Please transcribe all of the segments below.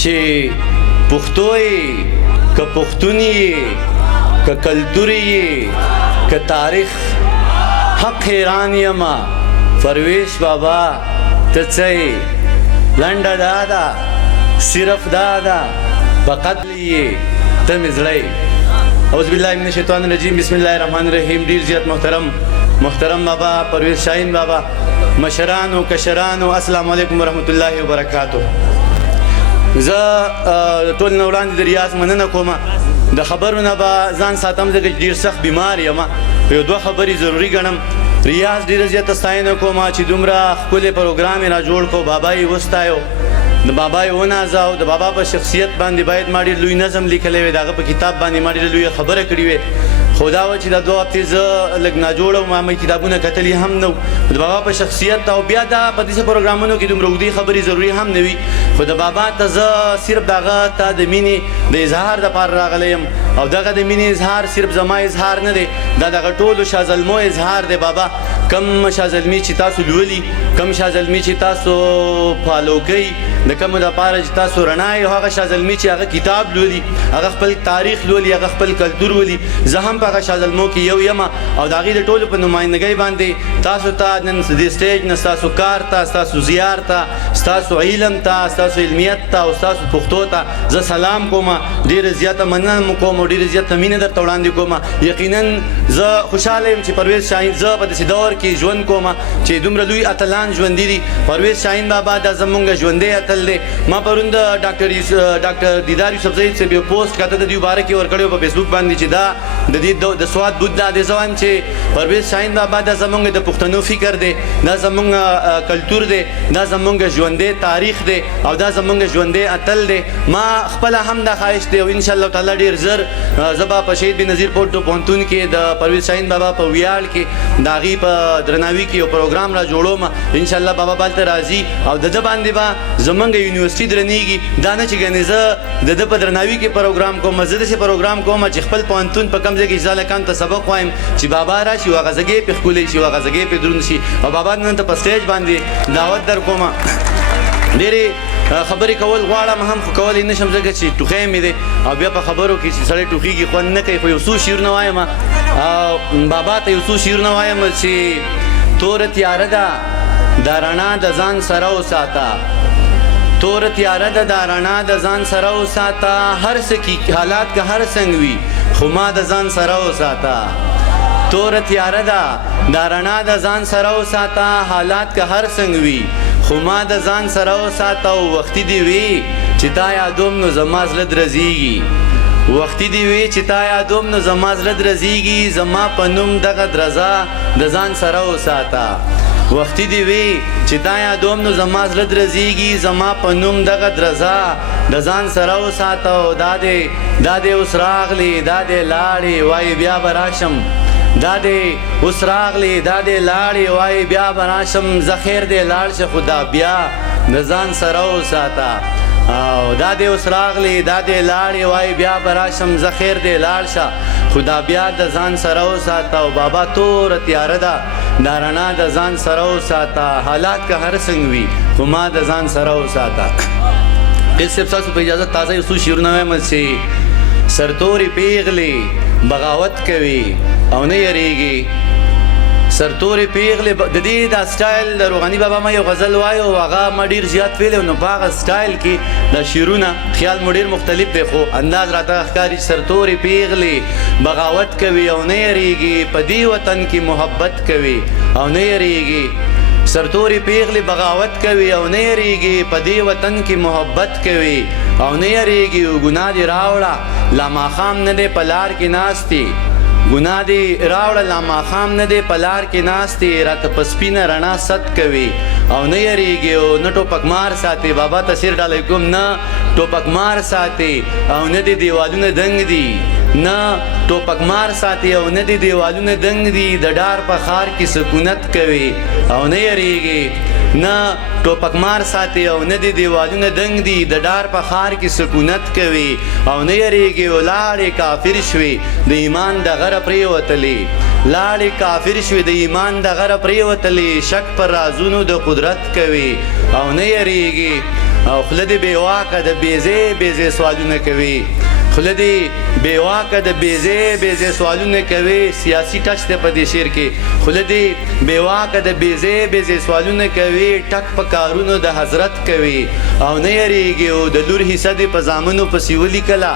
چې پښتو یې که پښتون یې که کلتور یې که تاریخ حق حیران یما پرویش بابا ته څه یې لنډه دا ده صرف دا ده فقط یې ته مې زړه یې اعوذ بالله من الشیطان الرجیم بسم الله الرحمن الرحیم. ډیر زیات محترم بابا پرویز شاهین بابا، مشرانو کشرانو، السلام علیکم ورحمت الله وبرکاتو. زه ټول نه وړاندې د ریاض مننه کوم. د خبرو نه به ځان ساتم ځکه ډېر سخت بیمار یم. یو دوه خبرې ضروري ګڼم. ریاض ډېره زیاته ستاینه کوم چې دومره ښکلی پروګرام یې را جوړ کړو، بابا یې وستایو، د بابا یې ونازاو. د بابا په شخصیت باندې باید ما ډېر لوی نظم لیکلی وی، د هغه په کتاب باندې ما ډېره لویه خبره کړې وې. خو دا وه چې دا 2 هفتې زه لږ ناجوړه وم، ما کتابونه کتلي هم نه و. د بابا په شخصیت او بیا دا په داسې پروګرامونو کې دومره اوږدې خبرې ضروري هم نه وي. خو د بابا ته زه صرف د هغه ته د مینې د اظهار دپاره راغلی یم، او دغه د مینې اظهار صرف زما اظهار نه دی، دا دغه ټولو شازلمو اظهار دی. بابا کم شازلمي چې تاسو لولي، کم شازلمي چې تاسو فالو کوئ، د کومو دپاره چې تاسو رڼا یې، هغه شازلمي چې هغه کتاب لولي، هغه خپل تاریخ لولي، هغه خپل کلتور ولي. زه هم په هغه شازلمو کې یو یم، او د هغې د ټولو په نمایندګۍ باندې تاسو ته نن دې سټیج نه ستاسو کار ته، ستاسو زیار ته، ستاسو علم ته، ستاسو علمیت ته او ستاسو پښتو ته زه سلام کوم. ډېره زیاته مننه کوم او ډېره زیاته مینه درته وړاندې کوم. یقینا زه خوشحاله یم چې پرویز شاهین، زه په داسې دور کې ژوند کوم چې دومره لوی اتلان ژوندي دي. پرویز شاهین بابا دا زمونږ ژوندی اتل دی. ما پرون د ډاکټر دیدار یوسفزۍ صاحب یو پوسټ کاته د دې باره کې ورکړی په فیسبوک باندې چې دا د دې د سواد بود دا دی. زه وایم چې پرویز شاهین بابا دا زمونږ د پښتنو فکر دی، دا زمونږ کلتور دی، دا زمونږ ژوندی تاریخ دی، او دا زمونږ ژوندی اتل دی. ما خپله هم دا خواهش دی، او انشاءالله تعالی ډېر ژر زه به په شهید بېنظیر پوهنتون کې د پرویز شاهین بابا په ویاړ کې د هغې په درناوي کې یو پروګرام را جوړوم. انشاءالله بابا به هلته راځي او د ده باندې به زمونږ یونیورسټي درنیږي. دا نه چې ګنې زه د ده په درناوي کې پروګرام کوم، زه داسې پروګرام کوم چې خپل پوهنتون په کوم ځای کې چې هلکانو ته سبق وایم چې بابا راشي، هغه ځګۍ پې ښکلی شي، هغه ځګۍ پې دروند شي، او بابا نن ته په سټیج باندې دعوت در کوم. ډېرې خبرې کول غواړم هم، خو کولی نه شم ځکه چې ټوخی مې دی، او بیا په خبرو کې چې سړی ټوخېږي خوند نه کوي. خو یو څو شعرونه وایم، او بابا ته یو څو شعرونه وایم چې توره تیاره ده دا رڼا د ځان سره وساته، توره تیاره ده دا رڼا د ځان سره وساته، هر څه کې حالات که هر څنګه وي خو ما د ځان سره وساته. توره تیاره ده دا رڼا د ځان سره وساته، حالات که هر څنګه وي خو ما د ځان سره وساته. او وختي دې وي چې تا یادوم نو زما زړه درزیږي، وختي دې وي چې تا یادوم نو زما زړه درزیږي، زما په نوم دغه درزه د ځان سره وساته. وختي دې وي چې تا یادوم نو زما زړه درزیږي، زما په نوم دغه درزه د ځان سره وساته. او دا دې اوس راغلی، دا دې لاړې، وایي بیا به راشم، دا دې اوس راغلی، دا دې لاړې، وایي بیا به راشم، زه خیر دې لاړ شه خو دا بیا د ځان سره وساته. او دا دې اوس راغلی، دا دې لاړې، وایي بیا به راشم، زه خیر دې لاړ شه خو دا بیا د ځان سره وساته. او بابا توره تیاره ده دا رڼا د ځان سره وساته، حالات که هر څنګه وي خو ما د ځان سره وساته. قیس صاحب ستاسو په اجازه تازه یو څو شعرونه وایم چې سرتورې پیغلې بغاوت کوي او نه یریږي، سرتورې پیغلې د دې دا سټایل د روغاني بابا ما یو غزل وایو، هغه ما ډېر زیات ویلی، نو په هغه سټایل کې دا شعرونه خیال مو ډېر مختلف دی، خو انداز راته ښکاري. سرتورې پیغلې بغاوت کوي او نه یریږي، په دې وطن کې محبت کوي او نه یریږي. سرتورې پیغلې بغاوت کوي او نه یریږي، په دې وطن کې محبت کوي او نه یریږي. ګناه دې راوړه لا ماښام نه دی په لار کې ناستې، ګناه دې راوړه لا ماښام نه دی په لار کې ناستې، راته په سپینه رڼا ست کوي او نه یریږي. او نه ټوپک مار ساتي، بابا ته شعر ډالۍ کوم، نه ټوپک مار ساتي او نه دې دیوالونه دنګ دي، نه ټوپک مار ساتي او نه دې دیوالونه دنګ دي، د ډار په ښار کې سکونت کوي او نه یریږي. نه ټوپک مار ساتي او نه دې دیوالونه دنګ دي، د ډار په ښار کې سکونت کوي او نه یریږي. او لاړې کافر شوې د ایمان د غره پرېوتلې، لاړې کافر شوې د ایمان د غره پرېوتلې، شک پر رازونو د قدرت کوي او نه یریږي. او خوله دې بېواکه د بېځې بېځې سوالونه کوي، خوله دې بېواکه د بېځې بېځې سوالونه کوي. سیاسي ټچ دی په دې شعر کې. خوله دې بېواکه د بېځې بېځې سوالونه کوي، ټک په کارونو د حضرت کوي او نه یېرېږي. او د لور حصه دې په زامنو پسې ولیکله،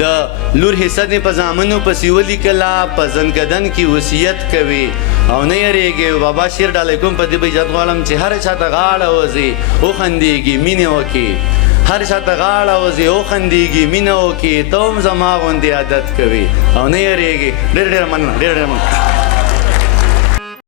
د لور حصه دې په زامنو پسې ولیکله، په زنګدن کې وصیت کوي او نه یېرېږي. بابا شعر ډالۍ کوم، په دې به اجازت غواړم چې هر چا ته غاړه وځي وخندېږي مینې وکړي، هر چا ته غاړه وځي وخندېږي مینه وکړي، ته هم زما غوندې عادت کوي او نه یېرېږي. ډېر ډېر مننه، ډېر ډېر مننه.